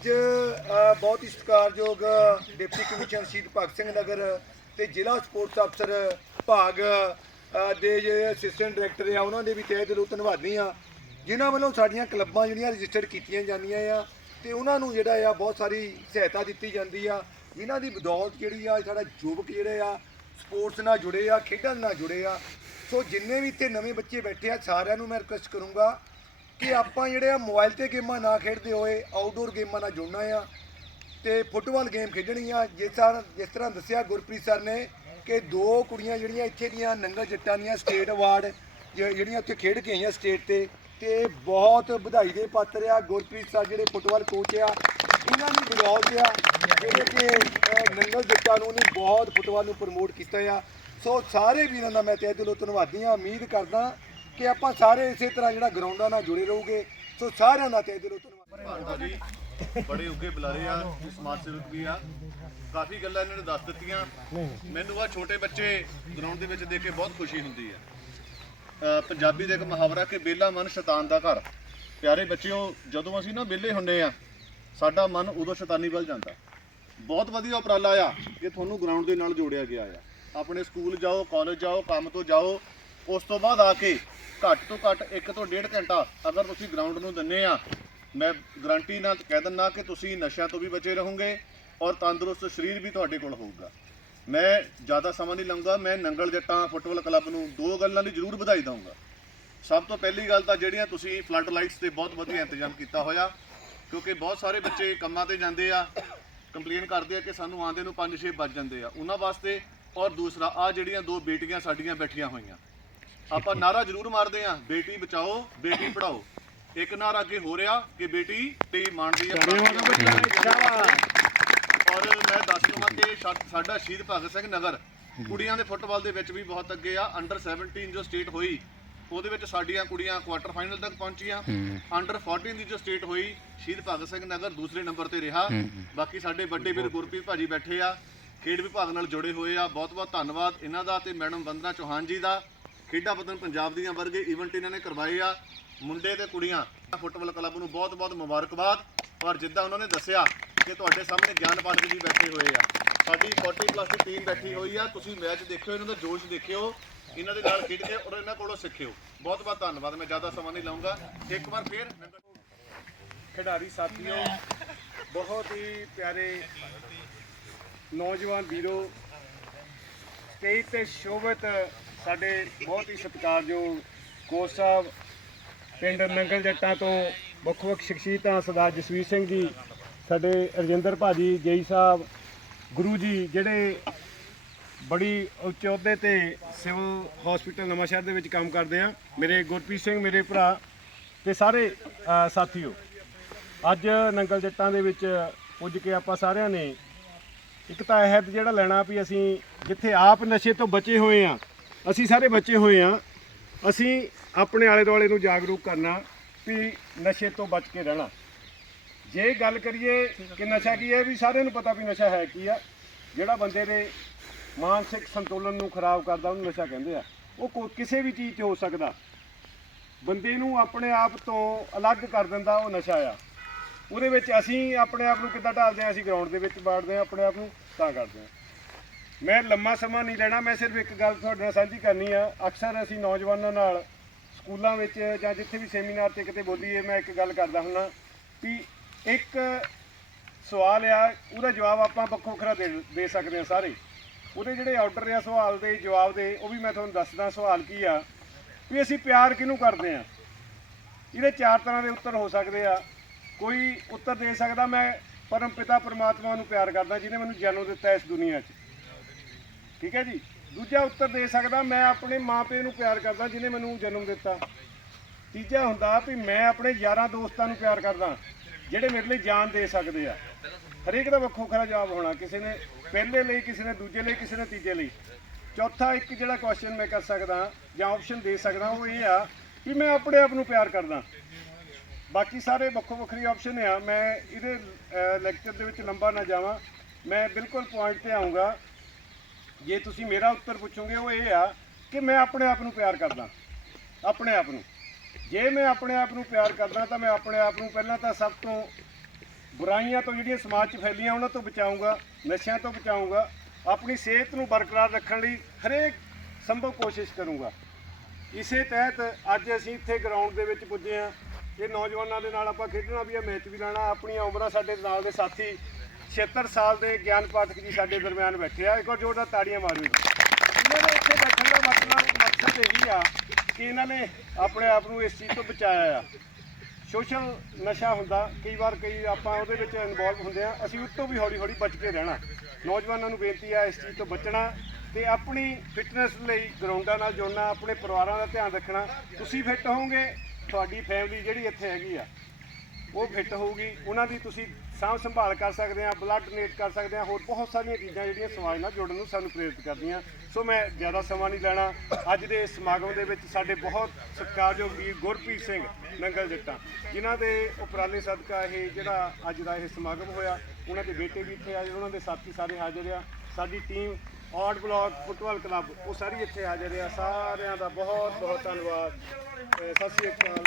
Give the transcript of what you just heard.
ਅੱਜ ਬਹੁਤ ਹੀ ਸਤਿਕਾਰਯੋਗ, ਡਿਪਟੀ ਕਮਿਸ਼ਨਰ ਸ਼ਹੀਦ ਭਗਤ ਸਿੰਘ ਨਗਰ ਤੇ ਜ਼ਿਲ੍ਹਾ ਸਪੋਰਟਸ ਅਫਸਰ ਭਾਗ ਦੇ ਜਿਹੜੇ ਅਸਿਸਟੈਂਟ ਡਾਇਰੈਕਟਰ ਆ, ਉਹਨਾਂ ਦੇ ਵੀ ਤਹਿ ਦਿਲੋਂ ਧੰਨਵਾਦੀ ਆ ਜਿਨ੍ਹਾਂ ਵੱਲੋਂ ਸਾਡੀਆਂ ਕਲੱਬਾਂ ਜਿਹੜੀਆਂ ਰਜਿਸਟਰ ਕੀਤੀਆਂ ਜਾਂਦੀਆਂ ਆ, ਤੇ ਉਹਨਾਂ ਨੂੰ ਜਿਹੜਾ ਆ, ਬਹੁਤ ਸਾਰੀ ਸਹਾਇਤਾ ਦਿੱਤੀ ਜਾਂਦੀ ਆ, ਜਿਨ੍ਹਾਂ ਦੀ ਬਦੌਲਤ ਜਿਹੜੀ ਆ, ਸਾਡਾ ਯੁਵਕ ਜਿਹੜੇ ਆ, ਸਪੋਰਟਸ ਨਾਲ ਜੁੜੇ ਆ, ਖੇਡਾਂ ਨਾਲ ਜੁੜੇ ਆ, ਸੋ ਜਿੰਨੇ ਵੀ ਇੱਥੇ ਨਵੇਂ ਬੱਚੇ ਬੈਠੇ ਆ, ਸਾਰਿਆਂ ਨੂੰ ਮੈਂ ਰਿਕਵੈਸਟ ਕਰੂੰਗਾ ਕਿ ਆਪਾਂ ਜਿਹੜੇ ਆ ਮੋਬਾਈਲ ਤੇ ਗੇਮਾਂ ਨਾ ਖੇਡਦੇ ਹੋਏ ਆਊਟਡੋਰ ਗੇਮਾਂ ਨਾਲ ਜੁੜਨਾ ਆ ਤੇ ਫੁੱਟਬਾਲ ਗੇਮ ਖੇਡਣੀ ਆ। ਜਿਸ ਤਰ੍ਹਾਂ ਜਿਸ ਤਰ੍ਹਾਂ ਦੱਸਿਆ ਗੁਰਪ੍ਰੀਤ ਸਰ ਨੇ ਕਿ ਦੋ ਕੁੜੀਆਂ ਜਿਹੜੀਆਂ ਇੱਥੇ ਦੀਆਂ ਨੰਗਲ ਜੱਟਾਂ ਦੀਆਂ ਸਟੇਟ ਅਵਾਰਡ ਜਿਹੜੀਆਂ ਉੱਥੇ ਖੇਡ ਕੇ ਆਈਆਂ ਸਟੇਟ ਤੇ ਤੇ ਬਹੁਤ ਵਧਾਈ ਦੇ ਪਾਤਰ ਆ ਗੁਰਪ੍ਰੀਤ ਸਰ ਜਿਹੜੇ ਫੁੱਟਬਾਲ ਕੋਚ ਆ, ਇਹਨਾਂ ਨੂੰ ਬਦੌਲਤ ਆ, ਜਿਹੜੇ ਕਿ ਨੰਗਲ ਜੱਟਾਂ ਨੂੰ ਨੇ ਬਹੁਤ ਫੁੱਟਬਾਲ ਨੂੰ ਪ੍ਰਮੋਟ ਕੀਤਾ ਆ। ਸੋ ਸਾਰੇ ਵੀਰਾਂ ਦਾ ਮੈਂ ਤਹਿ ਦਿਲੋਂ ਧੰਨਵਾਦੀ ਆ ਉਮੀਦ ਕਰਦਾ ਕਿ ਆਪਾਂ ਸਾਰੇ ਇਸੇ ਤਰ੍ਹਾਂ ਜਿਹੜਾ ਗਰਾਊਂਡਾਂ ਨਾਲ ਜੁੜੇ ਰਹੋਗੇ। ਸੋ ਸਾਰਿਆਂ ਦਾ ਤਹਿ ਦਿਲੋਂ ਧੰਨਵਾਦ। ਜੀ, ਬੜੇ ਉੱਗੇ ਬੁਲਾਰੇ ਆ ਸਮਾਜ ਸੇਵਕ ਵੀ ਆ। ਕਾਫੀ ਗੱਲਾਂ ਇਹਨਾਂ ਨੇ ਦੱਸ ਦਿੱਤੀਆਂ। ਮੈਨੂੰ ਆ ਛੋਟੇ ਬੱਚੇ ਗਰਾਊਂਡ ਦੇ ਵਿੱਚ ਦੇਖ ਕੇ ਬਹੁਤ ਖੁਸ਼ੀ ਹੁੰਦੀ ਆ। ਪੰਜਾਬੀ ਦਾ ਇੱਕ ਮੁਹਾਵਰਾ ਕਿ ਬੇਲਾ ਮਨ ਸ਼ੈਤਾਨ ਦਾ ਘਰ। ਪਿਆਰੇ ਬੱਚਿਓ, ਜਦੋਂ ਅਸੀਂ ਨਾ ਵਿਹਲੇ ਹੁੰਨੇ ਆ, ਸਾਡਾ ਮਨ ਉਦੋਂ ਸ਼ੈਤਾਨੀ ਵੱਲ ਜਾਂਦਾ। ਬਹੁਤ ਵਧੀਆ ਉਪਰਾਲਾ ਆ ਕਿ ਤੁਹਾਨੂੰ ਗਰਾਊਂਡ ਦੇ ਨਾਲ ਜੋੜਿਆ ਗਿਆ ਆ। ਆਪਣੇ ਸਕੂਲ ਜਾਓ ਕਾਲਜ ਜਾਓ, ਕੰਮ ਤੋਂ ਜਾਓ, ਉਸ ਤੋਂ ਬਾਅਦ ਆ ਕੇ ਘੱਟ ਤੋਂ ਘੱਟ 1 ਤੋਂ 1.5 ਘੰਟਾ ਅਗਰ ਤੁਸੀਂ ਗਰਾਊਂਡ ਨੂੰ ਦਿੰਨੇ ਆ, ਮੈਂ ਗਰੰਟੀ ਨਾਲ ਕਹਿ ਦਿੰਦਾ ਕਿ ਤੁਸੀਂ ਨਸ਼ਿਆਂ ਤੋਂ ਵੀ ਬਚੇ ਰਹੋਗੇ ਔਰ ਤੰਦਰੁਸਤ ਸਰੀਰ ਵੀ ਤੁਹਾਡੇ ਕੋਲ ਹੋਊਗਾ। ਮੈਂ ਜ਼ਿਆਦਾ ਸਮਾਂ ਨਹੀਂ ਲਵਾਂਗਾ ਮੈਂ ਨੰਗਲ ਜੱਟਾਂ, ਫੁੱਟਬਾਲ ਕਲੱਬ ਨੂੰ ਦੋ ਗੱਲਾਂ ਦੀ ਜ਼ਰੂਰ ਵਧਾਈ ਦਊਂਗਾ। ਸਭ ਤੋਂ ਪਹਿਲੀ ਗੱਲ ਤਾਂ ਜਿਹੜੀਆਂ ਤੁਸੀਂ ਫਲੱਡ ਲਾਈਟਸ ਤੇ ਬਹੁਤ ਵਧੀਆ ਇੰਤਜ਼ਾਮ ਕੀਤਾ ਹੋਇਆ, ਕਿਉਂਕਿ ਬਹੁਤ ਸਾਰੇ ਬੱਚੇ ਕੰਮਾਂ ਤੇ ਜਾਂਦੇ ਆ, ਕੰਪਲੇਨ ਕਰਦੇ ਆ ਕਿ ਸਾਨੂੰ ਆਂਦੇ ਨੂੰ 5-6 ਵੱਜ ਜਾਂਦੇ ਆ। ਉਹਨਾਂ ਵਾਸਤੇ ਔਰ ਦੂਸਰਾ ਆ ਜਿਹੜੀਆਂ ਦੋ ਬੇਟੀਆਂ ਸਾਡੀਆਂ ਬੈਠੀਆਂ ਹੋਈਆਂ ਆਪਾਂ ਨਾਰਾ ਜ਼ਰੂਰ ਮਾਰਦੇ ਆ ਬੇਟੀ ਬਚਾਓ ਬੇਟੀ ਪੜਾਓ ਇੱਕ ਨਾਰਾ ਅੱਗੇ ਹੋ ਰਿਹਾ ਕਿ ਬੇਟੀ ਤੇ ਮਾਣਦੀ ਹੈ ਔਰ ਮੈਂ ਦੱਸ ਦਵਾਂ ਕਿ ਸਾ- ਸਾਡਾ ਸ਼ਹੀਦ ਭਗਤ ਸਿੰਘ ਨਗਰ ਕੁੜੀਆਂ ਦੇ ਫੁੱਟਬਾਲ ਦੇ ਵਿੱਚ ਵੀ ਬਹੁਤ ਅੱਗੇ ਆ। ਅੰਡਰ 17 ਜੋ ਸਟੇਟ ਹੋਈ ਉਹਦੇ ਵਿੱਚ ਸਾਡੀਆਂ ਕੁੜੀਆਂ ਕੁਆਟਰ ਫਾਈਨਲ ਤੱਕ ਪਹੁੰਚੀਆਂ। ਅੰਡਰ 14 ਦੀ ਜੋ ਸਟੇਟ ਹੋਈ ਸ਼ਹੀਦ ਭਗਤ ਸਿੰਘ ਨਗਰ ਦੂਸਰੇ ਨੰਬਰ ਤੇ ਰਿਹਾ। ਬਾਕੀ ਸਾਡੇ ਵੱਡੇ ਵੀਰ ਗੁਰਪ੍ਰੀਤ ਭਾਜੀ ਬੈਠੇ ਆ। ਖੇਡ ਵਿਭਾਗ ਨਾਲ ਜੁੜੇ ਹੋਏ ਆ। ਬਹੁਤ ਬਹੁਤ ਧੰਨਵਾਦ ਇਹਨਾਂ ਦਾ ਤੇ ਮੈਡਮ ਵੰਦਨਾ ਚੌਹਾਨ ਜੀ ਦਾ। ਖੇਡਾਂ ਪਤਨ ਪੰਜਾਬ ਦੀਆਂ ਵਰਗੇ ਇਵੈਂਟ ਇਹਨਾਂ ਨੇ ਕਰਵਾਏ ਆ। ਮੁੰਡੇ ਤੇ ਕੁੜੀਆਂ ਫੁੱਟਬਾਲ ਕਲੱਬ ਨੂੰ ਬਹੁਤ ਬਹੁਤ ਮੁਬਾਰਕਬਾਦ। ਔਰ ਜਿੱਦਾਂ ਉਹਨਾਂ ਨੇ ਦੱਸਿਆ ਕਿ ਤੁਹਾਡੇ ਸਾਹਮਣੇ ਗਿਆਨ ਪਾਠਕ ਵੀ ਬੈਠੇ ਹੋਏ ਆ। ਸਾਡੀ 40 ਪਲੱਸ ਦੀ ਟੀਮ ਬੈਠੀ ਹੋਈ ਆ। ਤੁਸੀਂ ਮੈਚ ਦੇਖਿਓ, ਇਹਨਾਂ ਦਾ ਜੋਸ਼ ਦੇਖਿਓ, ਇਹਨਾਂ ਦੇ ਨਾਲ ਖੇਡ ਕੇ ਔਰ ਇਹਨਾਂ ਕੋਲੋਂ ਸਿੱਖਿਓ। ਬਹੁਤ ਬਹੁਤ ਧੰਨਵਾਦ। ਮੈਂ ਜ਼ਿਆਦਾ ਸਮਾਂ ਨਹੀਂ ਲਾਉਂਗਾ। ਇੱਕ ਵਾਰ ਫੇਰ ਖਿਡਾਰੀ ਸਾਥੀਓ, ਬਹੁਤ ਹੀ ਪਿਆਰੇ ਨੌਜਵਾਨ ਵੀਰੋ ਤੇਈ ਤੇ ਸ਼ੋਭਤ ਸਾਡੇ ਬਹੁਤ ਹੀ ਸਤਿਕਾਰਯੋਗ ਕੋਚ ਸਾਹਿਬ, ਪਿੰਡ ਨੰਗਲ ਜੱਟਾਂ ਤੋਂ ਵੱਖ ਵੱਖ ਸ਼ਖਸੀਅਤਾਂ, ਸਰਦਾਰ ਜਸਵੀਰ ਸਿੰਘ ਜੀ, ਸਾਡੇ ਰਜਿੰਦਰ ਭਾਜੀ, ਜੇਈ ਸਾਹਿਬ, ਗੁਰੂ ਜੀ, ਜਿਹੜੇ ਬੜੀ ਉੱਚ ਅਹੁਦੇ ਤੇ ਸਿਵਲ ਹਸਪੀਟਲ ਨਵਾਂਸ਼ਹਿਰ ਦੇ ਵਿੱਚ ਕੰਮ ਕਰਦੇ ਆ, ਮੇਰੇ ਗੁਰਪ੍ਰੀਤ ਸਿੰਘ, ਮੇਰੇ ਭਰਾ ਤੇ ਸਾਰੇ ਸਾਥੀਓ। ਅੱਜ ਨੰਗਲ ਜੱਟਾਂ ਦੇ ਵਿੱਚ ਪੁੱਜ ਕੇ ਆਪਾਂ ਸਾਰਿਆਂ ਨੇ ਇੱਕ ਤਾਂ ਅਹਿਦ ਜਿਹੜਾ ਲੈਣਾ ਵੀ ਅਸੀਂ ਜਿੱਥੇ ਆਪ ਨਸ਼ੇ ਤੋਂ ਬਚੇ ਹੋਏ ਆ ਅਸੀਂ ਸਾਰੇ ਬੱਚੇ ਹੋਏ ਆ। ਅਸੀਂ ਆਪਣੇ ਆਲੇ ਦੁਆਲੇ ਨੂੰ ਜਾਗਰੂਕ ਕਰਨਾ ਵੀ ਨਸ਼ੇ ਤੋਂ ਬਚ ਕੇ ਰਹਿਣਾ। ਜੇ ਗੱਲ ਕਰੀਏ ਕਿ ਨਸ਼ਾ ਕੀ ਹੈ ਵੀ ਸਾਰਿਆਂ ਨੂੰ ਪਤਾ ਵੀ ਨਸ਼ਾ ਹੈ ਕੀ ਆ। ਜਿਹੜਾ ਬੰਦੇ ਦੇ ਮਾਨਸਿਕ ਸੰਤੁਲਨ ਨੂੰ ਖਰਾਬ ਕਰਦਾ, ਉਹਨੂੰ ਨਸ਼ਾ ਕਹਿੰਦੇ ਆ। ਉਹ ਕੋ- ਕਿਸੇ ਵੀ ਚੀਜ਼ ਤੇ ਹੋ ਸਕਦਾ। ਬੰਦੇ ਨੂੰ ਆਪਣੇ ਆਪ ਤੋਂ ਅਲੱਗ ਕਰ ਦਿੰਦਾ ਉਹ ਨਸ਼ਾ ਆ। ਉਹਦੇ ਵਿੱਚ ਅਸੀਂ ਆਪਣੇ ਆਪ ਨੂੰ ਕਿੱਦਾਂ ਢਾਲਦੇ ਆ? ਅਸੀਂ ਗਰਾਊਂਡ ਦੇ ਵਿੱਚ ਬਾੜਦੇ ਆ, ਆਪਣੇ ਆਪ ਨੂੰ ਤਾਂ ਕਰਦੇ ਆ। ਮੈਂ ਲੰਮਾ ਸਮਾਂ ਨਹੀਂ ਲੈਣਾ, ਮੈਂ ਸਿਰਫ ਇੱਕ ਗੱਲ ਤੁਹਾਡੇ ਨਾਲ ਸਾਂਝੀ ਕਰਨੀ ਆ। ਅਕਸਰ ਅਸੀਂ ਨੌਜਵਾਨਾਂ ਨਾਲ ਸਕੂਲਾਂ ਵਿੱਚ ਜਾਂ ਜਿੱਥੇ ਵੀ ਸੈਮੀਨਾਰ ਤੇ ਕਿਤੇ ਬੋਲੀਏ, ਮੈਂ ਇੱਕ ਗੱਲ ਕਰਦਾ ਹੁੰਨਾ ਵੀ ਇੱਕ ਸਵਾਲ ਆ, ਉਹਦਾ ਜਵਾਬ ਆਪਾਂ ਵੱਖੋ ਵੱਖਰਾ ਦੇ ਦੇ ਸਕਦੇ ਆ ਸਾਰੇ। ਉਹਦੇ ਜਿਹੜੇ ਆਰਡਰ ਆ ਸਵਾਲ ਦੇ, ਜਵਾਬ ਦੇ, ਉਹ ਵੀ ਮੈਂ ਤੁਹਾਨੂੰ ਦੱਸਦਾ ਸਵਾਲ ਕੀ ਆ, ਵੀ ਅਸੀਂ ਪਿਆਰ ਕਿਹਨੂੰ ਕਰਦੇ ਆ ਇਹਦੇ ਚਾਰ ਤਰ੍ਹਾਂ ਦੇ ਉੱਤਰ ਹੋ ਸਕਦੇ ਆ। ਕੋਈ ਉੱਤਰ ਦੇ ਸਕਦਾ, ਮੈਂ ਪਰਮ ਪਿਤਾ ਪਰਮਾਤਮਾ ਨੂੰ ਪਿਆਰ ਕਰਦਾ, ਜਿਹਨੇ ਮੈਨੂੰ ਜਨਮ ਦਿੱਤਾ ਇਸ ਦੁਨੀਆ 'ਚ। ਠੀਕ ਹੈ ਜੀ? ਦੂਜਾ ਉੱਤਰ ਦੇ ਸਕਦਾ, ਮੈਂ ਆਪਣੇ ਮਾਪੇ ਨੂੰ ਪਿਆਰ ਕਰਦਾ, ਜਿਹਨੇ ਮੈਨੂੰ ਜਨਮ ਦਿੱਤਾ। ਤੀਜਾ ਹੁੰਦਾ ਵੀ ਮੈਂ ਆਪਣੇ ਯਾਰਾਂ ਦੋਸਤਾਂ ਨੂੰ ਪਿਆਰ ਕਰਦਾ, ਜਿਹੜੇ ਮੇਰੇ ਲਈ ਜਾਨ ਦੇ ਸਕਦੇ ਆ। ਹਰੇਕ ਦਾ ਵੱਖੋ ਵੱਖਰਾ ਜਵਾਬ ਹੋਣਾ, ਕਿਸੇ ਨੇ ਪਹਿਲੇ ਲਈ, ਕਿਸੇ ਨੇ ਦੂਜੇ ਲਈ, ਕਿਸੇ ਨੇ ਤੀਜੇ ਲਈ। ਚੌਥਾ ਇੱਕ ਜਿਹੜਾ ਕੁਐਸਚਨ ਮੈਂ ਕਰ ਸਕਦਾ, ਜਾਂ ਆਪਸ਼ਨ ਦੇ ਸਕਦਾ, ਉਹ ਇਹ ਆ ਵੀ ਮੈਂ ਆਪਣੇ ਆਪ ਨੂੰ ਪਿਆਰ ਕਰਦਾ। ਬਾਕੀ ਸਾਰੇ ਵੱਖੋ ਵੱਖਰੀ ਆਪਸ਼ਨ ਆ। ਮੈਂ ਇਹਦੇ ਲੈਕਚਰ ਦੇ ਵਿੱਚ ਲੰਬਾ ਨਾ ਜਾਵਾਂ। ਮੈਂ ਬਿਲਕੁਲ ਪੁਆਇੰਟ ਤੇ ਆਉਂਗਾ ਜੇ ਤੁਸੀਂ ਮੇਰਾ ਉੱਤਰ ਪੁੱਛੋਗੇ, ਉਹ ਇਹ ਆ ਕਿ ਮੈਂ ਆਪਣੇ ਆਪ ਨੂੰ ਪਿਆਰ ਕਰਦਾ। ਆਪਣੇ ਆਪ ਨੂੰ। ਜੇ ਮੈਂ ਆਪਣੇ ਆਪ ਨੂੰ ਪਿਆਰ ਕਰਦਾ, ਤਾਂ ਮੈਂ ਆਪਣੇ ਆਪ ਨੂੰ ਪਹਿਲਾਂ ਤਾਂ ਸਭ ਤੋਂ ਬੁਰਾਈਆਂ ਤੋਂ ਜਿਹੜੀਆਂ ਸਮਾਜ 'ਚ ਫੈਲੀਆਂ, ਉਹਨਾਂ ਤੋਂ ਬਚਾਊਂਗਾ, ਨਸ਼ਿਆਂ ਤੋਂ ਬਚਾਊਂਗਾ, ਆਪਣੀ ਸਿਹਤ ਨੂੰ ਬਰਕਰਾਰ ਰੱਖਣ ਲਈ ਹਰੇਕ ਸੰਭਵ ਕੋਸ਼ਿਸ਼ ਕਰੂੰਗਾ। ਇਸੇ ਤਹਿਤ ਅੱਜ ਅਸੀਂ ਇੱਥੇ ਗਰਾਊਂਡ ਦੇ ਵਿੱਚ ਪੁੱਜੇ ਹਾਂ। ਇਹ ਨੌਜਵਾਨਾਂ ਦੇ ਨਾਲ ਆਪਾਂ ਖੇਡਣਾ ਵੀ ਆ, ਮੈਚ ਵੀ ਲਾਣਾ। ਆਪਣੀਆਂ ਉਮਰਾਂ ਸਾਡੇ ਨਾਲ ਦੇ ਸਾਥੀ 76 ਸਾਲ ਦੇ ਗਿਆਨ ਪਾਠਕ ਜੀ ਸਾਡੇ ਦਰਮਿਆਨ ਬੈਠੇ ਆ। ਇੱਕ ਵਾਰ ਜ਼ੋਰਦਾਰ ਤਾੜੀਆਂ ਮਾਰੋ ਜੀ। ਇਹਨਾਂ ਦੇ ਇੱਥੇ ਬੈਠਣ ਦਾ ਮਤਲਬ ਮਕਸਦ ਇਹੀ ਆ ਕਿ ਇਹਨਾਂ ਨੇ ਆਪਣੇ ਆਪ ਨੂੰ ਇਸ ਚੀਜ਼ ਤੋਂ ਬਚਾਇਆ ਆ। ਸੋਸ਼ਲ ਨਸ਼ਾ ਹੁੰਦਾ, ਕਈ ਵਾਰ ਕਈ ਆਪਾਂ ਉਹਦੇ ਵਿੱਚ ਇਨਵੋਲਵ ਹੁੰਦੇ ਆ। ਅਸੀਂ ਉਸ ਤੋਂ ਵੀ ਹੌਲੀ ਹੌਲੀ ਬਚ ਕੇ ਰਹਿਣਾ। ਨੌਜਵਾਨਾਂ ਨੂੰ ਬੇਨਤੀ ਆ ਇਸ ਚੀਜ਼ ਤੋਂ ਬਚਣਾ ਤੇ ਆਪਣੀ ਫਿਟਨੈਸ ਲਈ ਗਰਾਊਂਡਾਂ ਨਾਲ ਜੁੜਨਾ, ਆਪਣੇ ਪਰਿਵਾਰਾਂ ਦਾ ਧਿਆਨ ਰੱਖਣਾ। ਤੁਸੀਂ ਫਿੱਟ ਹੋਵੋਗੇ, ਤੁਹਾਡੀ ਫੈਮਿਲੀ ਜਿਹੜੀ ਇੱਥੇ ਹੈਗੀ ਆ, ਉਹ ਫਿੱਟ ਹੋਊਗੀ। ਉਹਨਾਂ ਦੀ ਤੁਸੀਂ ਸਾਂਭ ਸੰਭਾਲ ਕਰ ਸਕਦੇ ਆ ਬਲੱਡ ਡੋਨੇਟ ਕਰ ਸਕਦੇ ਆ ਹੋਰ ਬਹੁਤ ਸਾਰੀਆਂ ਚੀਜ਼ਾਂ ਜਿਹੜੀਆਂ ਸਮਾਜ ਨਾਲ ਜੁੜਨ ਨੂੰ ਸਾਨੂੰ ਪ੍ਰੇਰਿਤ ਕਰਦੀਆਂ। ਸੋ ਮੈਂ ਜ਼ਿਆਦਾ ਸਮਾਂ ਨਹੀਂ ਲੈਣਾ। ਅੱਜ ਦੇ ਸਮਾਗਮ ਦੇ ਵਿੱਚ ਸਾਡੇ ਬਹੁਤ ਸਤਿਕਾਰਯੋਗ ਵੀਰ ਗੁਰਪ੍ਰੀਤ ਸਿੰਘ ਨੰਗਲ ਜੱਟਾਂ, ਜਿਨ੍ਹਾਂ ਦੇ ਉਪਰਾਲੇ ਸਦਕਾ ਇਹ ਜਿਹੜਾ ਅੱਜ ਦਾ ਇਹ ਸਮਾਗਮ ਹੋਇਆ, ਉਹਨਾਂ ਦੇ ਬੇਟੇ ਵੀ ਇੱਥੇ ਆਏ ਉਹਨਾਂ ਦੇ ਸਾਥੀ ਸਾਰੇ ਹਾਜ਼ਰ ਆ। ਸਾਡੀ team art block football club ਉਹ ਸਾਰੀ ਇੱਥੇ ਹਾਜ਼ਰ ਆ। ਸਾਰਿਆਂ ਦਾ ਬਹੁਤ ਬਹੁਤ ਧੰਨਵਾਦ ਸਤਿ ਸ੍ਰੀ ਅਕਾਲ।